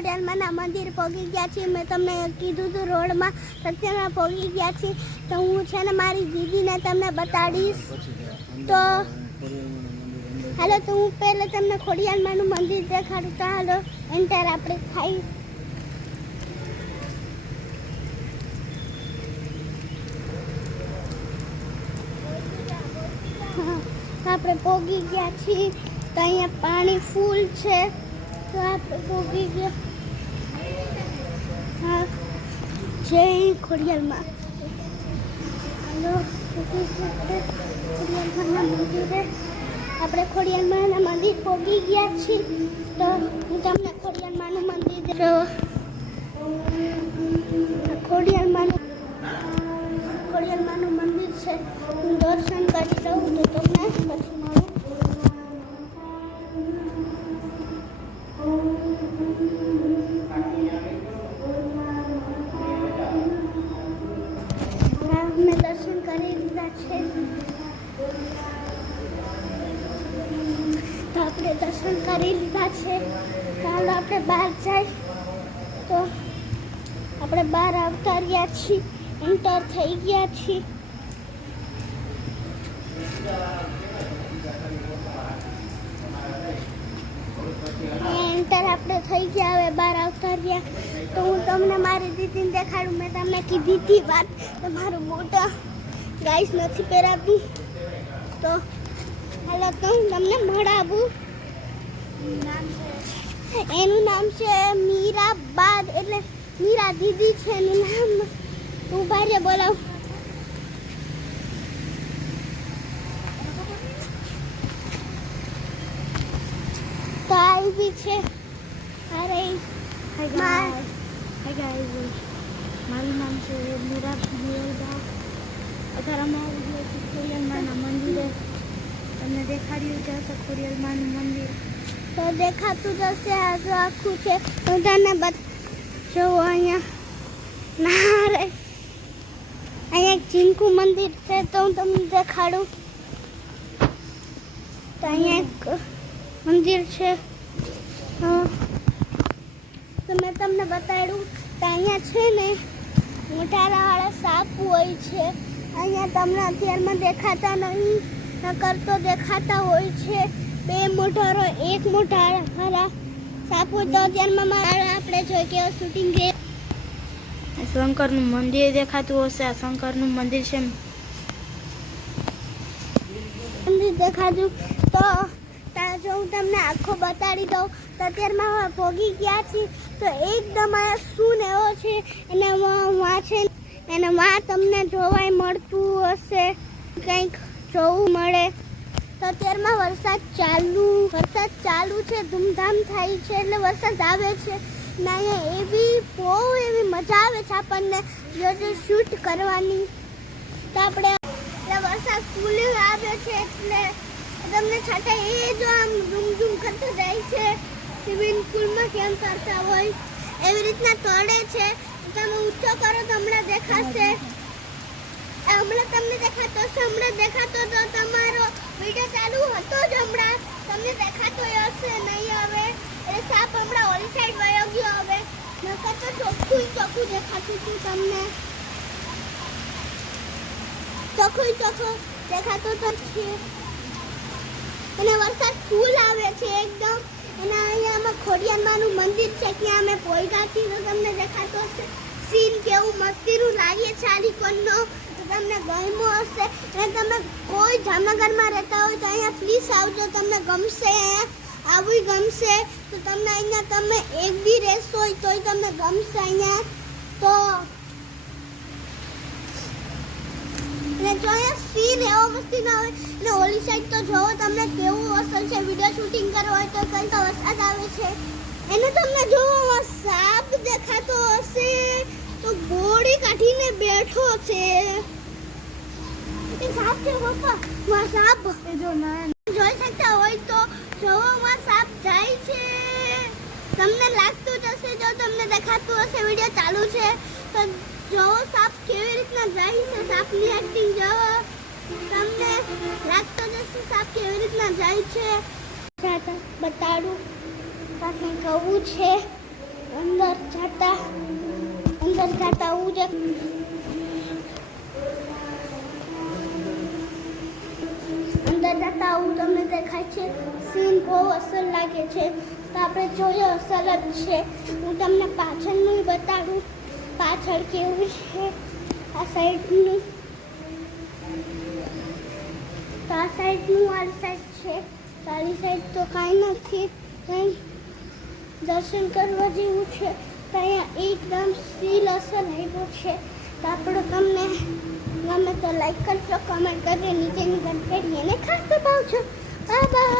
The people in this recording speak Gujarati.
ખોડિયારમાંના મંદિર પહોંચી ગયા છીએ. મેં તમને કીધું હતું રોડમાં સત્યમાં પહોંચી ગયા છીએ. તો હું છે ને મારી દીદીને તમને બતાડીશ. તો હાલો, તો હું પહેલે તમને ખોડિયારમાંનું મંદિર દેખાડું. તો હાલો એન્ટર આપણે થાય. આપણે પહોંચી ગયા છીએ. તો અહીંયા પાણી ફૂલ છે. તો આપણે પહોંચી ગયા. હા, જય ખોડિયારમાં. હાલો, ખોડિયારમાંના મંદિરે આપણે ખોડિયારમાંના મંદિર પહોંચી ગયા છીએ. તો હું તમને ખોડિયારમાંનું મંદિર ખોડિયારમાંનું મંદિર છે. હું દર્શન કરી દઉં તો તમને પછી મળું. મેં દર્શન કરી લીધા છે. તો આપણે દર્શન કરી લીધા છે. ચાલો આપણે બહાર જાય. તો આપણે બહાર આવતા રહ્યા છીએ. એન્ટર થઈ ગયા છીએ. એન્ટર આપણે થઈ ગયા. હવે બહાર આવતા રહ્યા. તો હું તમને મારી દીદીને દેખાડું. મેં તમને કીધી હતી વાત. તમારું મોટા ગાઈસ નથી પહેરાતું. તો હાલો, તો હું તમને મળાવું. એનું નામ છે મીરાબા, એટલે મીરા દીદી છે એનું નામ. હું ભારે બોલાવ. તો આવી છે. અરે હાય ગાઈઝ, મારું નામ છે મીરાબા. અત્યારે અમે આવી ગયા છીએ ખોડિયારમાંના મંદિરે. તમને દેખાડ્યું છે ખોડિયારમાંનું મંદિર. તો દેખાતું જશે. આ જો આખું છે. હું તને જોવો અહીંયા ના રે. અહીંયા એક જીનકુ મંદિર છે. તો હું તમને દેખાડું. તો અહીંયા એક મંદિર છે. તો મેં તમને બતાડ્યું. તો અહીંયા છે ને મોટાવાળા સાપ હોય છે. અહીંયા તમને અત્યારમાં દેખાતા નહીં, નકર તો દેખાતા હોય છે. બે મોટારો એક મોટાવાળા સાપ હોય. તો અત્યારમાં આપણે જોઈએ કે શૂટિંગ છે. શંકરનું મંદિર દેખાતું હશે. આ શંકરનું મંદિર છે. મંદિર દેખાતું. તો જો હું તમને આખો બતાડી દઉં. તો અત્યારમાં ભોગી ગયા છીએ. તો એકદમ આ શું એવો છે. અને વાં છે એને વાં તમને જોવાય મળતું હશે. કંઈક જોવું મળે. તો અત્યારમાં વરસાદ ચાલુ છે. ધૂમધામ થાય છે. એટલે વરસાદ આવે છે. ને અહીંયા બહુ એવી મજા આવે છે આપણને શૂટ કરવાની. તો આપણે વરસાદ ફૂલ આવે છે. એટલે તમને છાંટા એ જો આમ ઝૂમ કરતો જાય છે. સ્વિમિંગ પુલમાં કેમ કરતા હોય એવી રીતના તળે છે. તમે ઊંચો કરો તો હમણાં દેખાશે. હમણાં તમને દેખાતો હશે. હમણાં દેખાતો તો તમારો વિડીયો ચાલુ હતો જ. હમણાં તમને દેખાતો હશે નહીં હવે. એટલે સાપ હમણાં ઓલી સાઈડ વયો ગયો. હવે નકર તો ચોખ્ખું દેખાતું હતું તમને. ચોખ્ખું દેખાતું તો છે. અને વરસાદ ફૂલ આવે છે એકદમ. અને અહીંયા ખોડિયારમાંનું મંદિર છે. ત્યાં અમે પહોંચ્યા છીએ. તો તમને દેખાતો હશે સીન કેવું મસ્તીનું લાગે છે. આલીકોનનો તો તમને ગમ્યો હશે. અને તમે કોઈ જામનગરમાં રહેતા હોય તો અહીંયા પ્લીઝ આવજો. તમને ગમશે. આવું ગમશે. તો તમને અહીંયા તમે એક બી રહેશો હોય તોય તમને ગમશે અહીંયા. તો અને જો અહીંયા સીન એવો મસ્તી ના હોય. અને ઓલી સાઈડ તો જોવો તમને કેવું અસર છે. વિડીયો શૂટિંગ કરવો હોય તો કંઈ તો વરસાદ આવે છે. એને તમને જોવો સાપ દેખાતો હશે. તો ગોળી કાઢીને બેઠો છે. સાપ છે પપ્પા. માં સાપ જોઈ શકતા હોય તો જોવો માં સાપ જાય છે. તમને લાગતું જ હશે. જો તમને દેખાતું હશે વિડીયો ચાલુ છે તો જોવો સાપ કેવી રીતના જાય છે. સાપની એક્ટિંગ જોવો. તમને લાગતો જ હશે સાપ કેવી રીતના જાય છે. બતાડું. કંઈ કહું છે. અંદર જતા હું જે અંદર જતા હું તમને દેખાય છે સીન બહુ અસર લાગે છે તો આપણે જોઈએ અસર જ છે હું તમને પાછળનું બતાડું પાછળ કેવું છે આ સાઈડનું તો આ સાઈડનું આ સાઈડ છે તારી સાઈડ તો કાંઈ નથી કંઈ દર્શન કરવા જેવું છે તો અહીંયા એકદમ સીલ અસર આવ્યો છે તો આપણો તમને ગમે તો લાઈક કરજો કમેન્ટ કરજો નીચેની ઘંટડીને ખાસ દબાવજો બાય બાય.